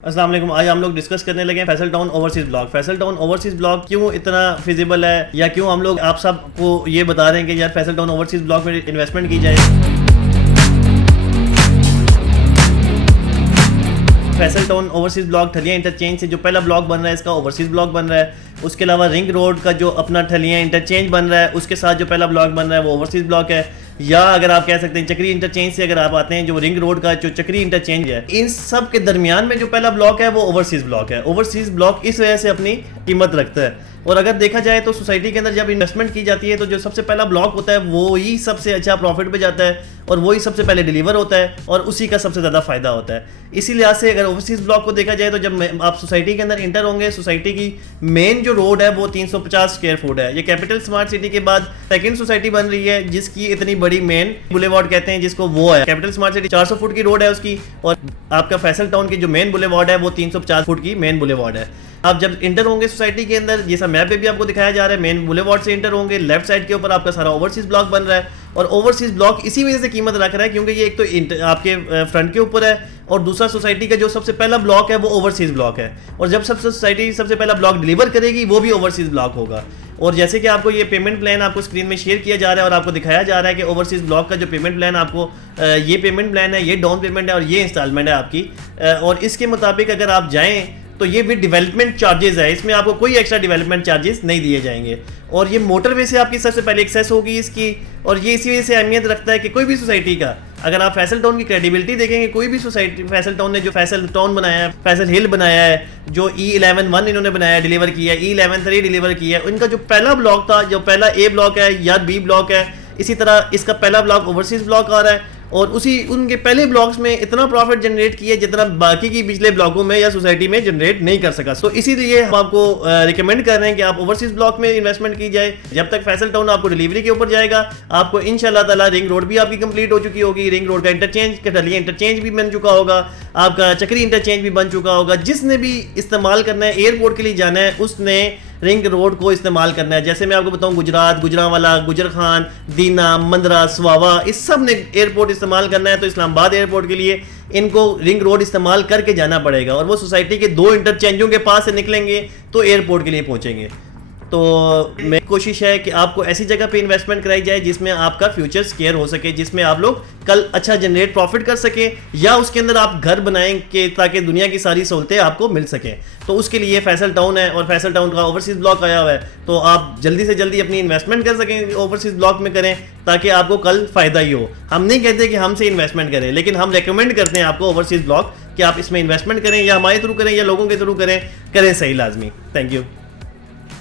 अस्सलाम वालेकुम। आज हम लोग डिस्कस करने लगे हैं Faisal town overseas block. Faisal town overseas block क्यों इतना फिजिबल है, या क्यों हम लोग आप सबको ये बता रहे हैं कि यार फैसल टाउन ओवरसीज ब्लॉक में इन्वेस्टमेंट की जाए। Faisal town overseas block Thaliyan interchange से जो पहला ब्लॉक बन रहा है इसका ओवरसीज ब्लॉक बन रहा है। उसके अलावा रिंग रोड का जो अपना ठलियाँ इंटरचेंज बन रहा है उसके साथ जो पहला ब्लॉक बन रहा है वो ओवरसीज ब्लॉक है। या अगर आप कह सकते हैं चक्री इंटरचेंज से अगर आप आते हैं जो रिंग रोड का जो चक्री इंटरचेंज है, इन सब के दरमियान में जो पहला ब्लॉक है वो ओवरसीज ब्लॉक है। ओवरसीज ब्लॉक इस वजह से अपनी कीमत रखता है। और अगर देखा जाए तो सोसाइटी के अंदर जब इन्वेस्टमेंट की जाती है तो जो सबसे पहला ब्लॉक होता है वो ही सबसे अच्छा प्रॉफिट पे जाता है और वही सबसे पहले डिलीवर होता है और उसी का सबसे ज़्यादा फायदा होता है। इसी लिहाज से अगर ओवरसीज ब्लॉक को देखा जाए तो जब आप सोसाइटी के अंदर इंटर होंगे, सोसाइटी की मेन जो रोड है वो 350 स्क्वायर फुट है। ये कैपिटल स्मार्ट सिटी के बाद सेकंड सोसाइटी बन रही है जिसकी इतनी बड़ी मेन बुलेवार्ड कहते हैं जिसको, वो है कैपिटल स्मार्ट सिटी 400 फुट की रोड है उसकी, और आपका फैसल टाउन की जो मेन बुलेवार्ड है वो 350 फुट की मेन बुलेवार्ड है। आप जब इंटर होंगे सोसाइटी के अंदर, जैसा मैप पे भी आपको दिखाया जा रहा है, मेन बुलेवार्ड से इंटर होंगे, लेफ्ट साइड के ऊपर आपका सारा ओवरसीज ब्लॉक बन रहा है। और ओवरसीज ब्लॉक इसी वजह से कीमत रख रहा है क्योंकि ये एक तो आपके फ्रंट के ऊपर है और दूसरा सोसाइटी का जो सबसे पहला ब्लॉक है वो ओवरसीज ब्लॉक है। और जब सबसे सोसाइटी सबसे पहला ब्लॉक डिलीवर करेगी वो भी ओवरसीज ब्लॉक होगा। और जैसे कि आपको ये पेमेंट प्लान आपको स्क्रीन में शेयर किया जा रहा है और आपको दिखाया जा रहा है कि ओवरसीज ब्लॉक का जो पेमेंट प्लान आपको ये पेमेंट प्लान है, ये डाउन पेमेंट है और ये इंस्टॉलमेंट है आपकी। और इसके मुताबिक अगर आप जाएँ तो ये भी डेवलपमेंट चार्जेस है, इसमें आपको कोई एक्स्ट्रा डेवलपमेंट चार्जेस नहीं दिए जाएंगे। और ये मोटरवे से आपकी सबसे पहले एक्सेस होगी इसकी। और ये इसी वजह से अहमियत रखता है कि कोई भी सोसाइटी का, अगर आप फैसल टाउन की क्रेडिबिलिटी देखेंगे, कोई भी सोसाइटी, फैसल टाउन ने जो फैसल टाउन बनाया है, फैसल हिल बनाया है, जो E11-1 इन्होंने बनाया डिलीवर किया है, E11-3 डिलीवर किया है, उनका जो पहला ब्लॉक था, जो पहला ए ब्लॉक है या बी ब्लॉक है, इसी तरह इसका पहला ब्लॉक ओवरसीज ब्लॉक आ रहा है। और उसी उनके पहले ब्लॉक्स में इतना प्रॉफिट जनरेट किया जितना बाकी की पिछले ब्लॉकों में या सोसाइटी में जनरेट नहीं कर सका। तो इसीलिए हम आपको रिकमेंड कर रहे हैं कि आप ओवरसीज ब्लॉक में इन्वेस्टमेंट की जाए। जब तक फैसल टाउन आपको डिलीवरी के ऊपर जाएगा, आपको इंशाल्लाह ताला रिंग रोड भी आपकी कंप्लीट हो चुकी होगी, रिंग रोड का इंटरचेंज, कटलिया इंटरचेंज भी बन चुका होगा, आपका चक्री इंटरचेंज भी बन चुका होगा। जिसने भी इस्तेमाल करना है, एयरपोर्ट के लिए जाना है, उसने रिंग रोड को इस्तेमाल करना है। जैसे मैं आपको बताऊं, गुजरात, गुजरांवाला, गुजर खान, दीना, मंदरा, स्वावा, इस सब ने एयरपोर्ट इस्तेमाल करना है तो इस्लामाबाद एयरपोर्ट के लिए इनको रिंग रोड इस्तेमाल करके जाना पड़ेगा। और वो सोसाइटी के 2 इंटरचेंजों के पास से निकलेंगे तो एयरपोर्ट के लिए पहुंचेंगे। तो मेरी कोशिश है कि आपको ऐसी जगह पे इन्वेस्टमेंट कराई जाए जिसमें आपका फ्यूचर सिक्योर हो सके, जिसमें आप लोग कल अच्छा जनरेट प्रॉफिट कर सके, या उसके अंदर आप घर बनाएंगे ताकि दुनिया की सारी सहूलतें आपको मिल सकें। तो उसके लिए फैसल टाउन है और फैसल टाउन का ओवरसीज ब्लॉक आया हुआ है, तो आप जल्दी से जल्दी अपनी इन्वेस्टमेंट कर सकें ओवरसीज ब्लॉक में करें ताकि आपको कल फ़ायदा ही हो। हम नहीं कहते कि हमसे इन्वेस्टमेंट करें, लेकिन हम रेकमेंड करते हैं आपको ओवरसीज ब्लॉक कि आप इसमें इन्वेस्टमेंट करें, या हमारे थ्रू करें या लोगों के थ्रू करें सही लाजमी। Thank you.